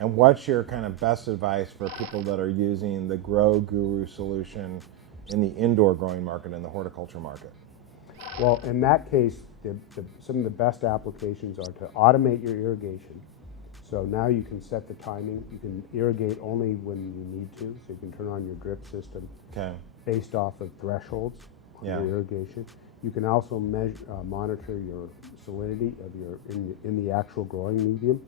And what's your kind of best advice for people that are using the GroGuru solution in the indoor growing market and the horticulture market? Well, in that case, some of the best applications are to automate your irrigation. So now you can set the timing. You can irrigate only when you need to, so you can turn on your drip system based off of thresholds on your irrigation. You can also monitor your salinity of in the actual growing medium,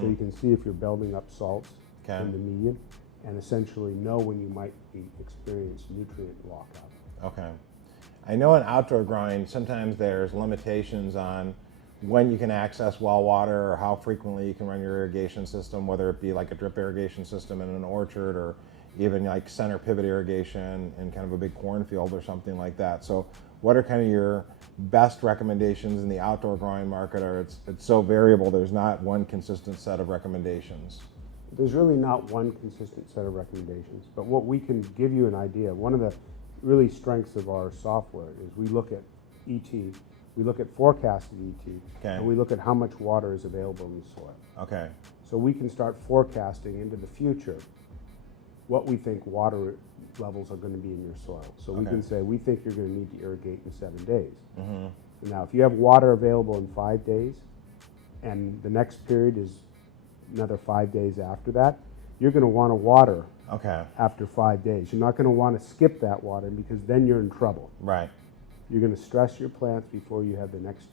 so you can see if you're building up salts in the medium, and essentially know when you might experience nutrient lockout. Okay. I know in outdoor growing, sometimes there's limitations on when you can access well water or how frequently you can run your irrigation system, whether it be like a drip irrigation system in an orchard or even like center pivot irrigation in kind of a big cornfield or something like that. So what are kind of your best recommendations in the outdoor growing market? Or it's so variable, there's not one consistent set of recommendations? There's really not one consistent set of recommendations, but what we can give you an idea. One of the really strengths of our software is we look at ET, we look at forecasted ET, and we look at how much water is available in the soil. Okay. So we can start forecasting into the future what we think water levels are going to be in your soil. So we can say, we think you're going to need to irrigate in 7 days. Now, if you have water available in 5 days, and the next period is another 5 days after that, you're going to want to water after 5 days. You're not going to want to skip that water, because then you're in trouble. Right. You're going to stress your plants before you have the next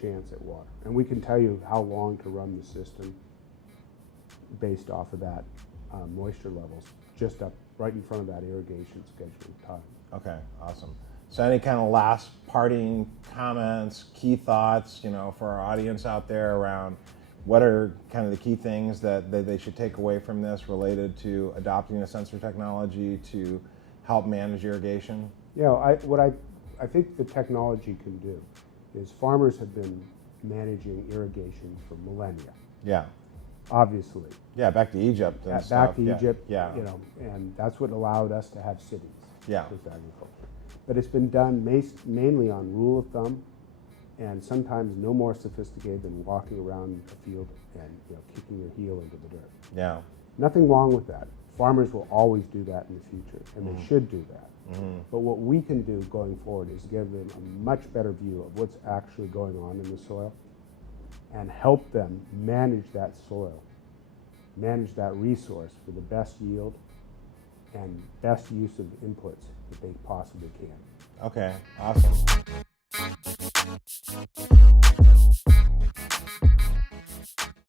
chance at water. And we can tell you how long to run the system based off of that moisture levels, just up right in front of that irrigation scheduling time. Okay, awesome. So any kind of last parting comments, key thoughts, for our audience out there around what are kind of the key things that they should take away from this related to adopting a sensor technology to help manage irrigation? What I think the technology can do is farmers have been managing irrigation for millennia. Yeah. Obviously. Yeah, back to Egypt and stuff. Back to Egypt, yeah. And that's what allowed us to have cities with agriculture. But it's been done mainly on rule of thumb, and sometimes no more sophisticated than walking around a field and kicking your heel into the dirt. Yeah. Nothing wrong with that. Farmers will always do that in the future, and they should do that. But what we can do going forward is give them a much better view of what's actually going on in the soil and help them manage that soil, manage that resource for the best yield and best use of inputs that they possibly can. Okay, awesome.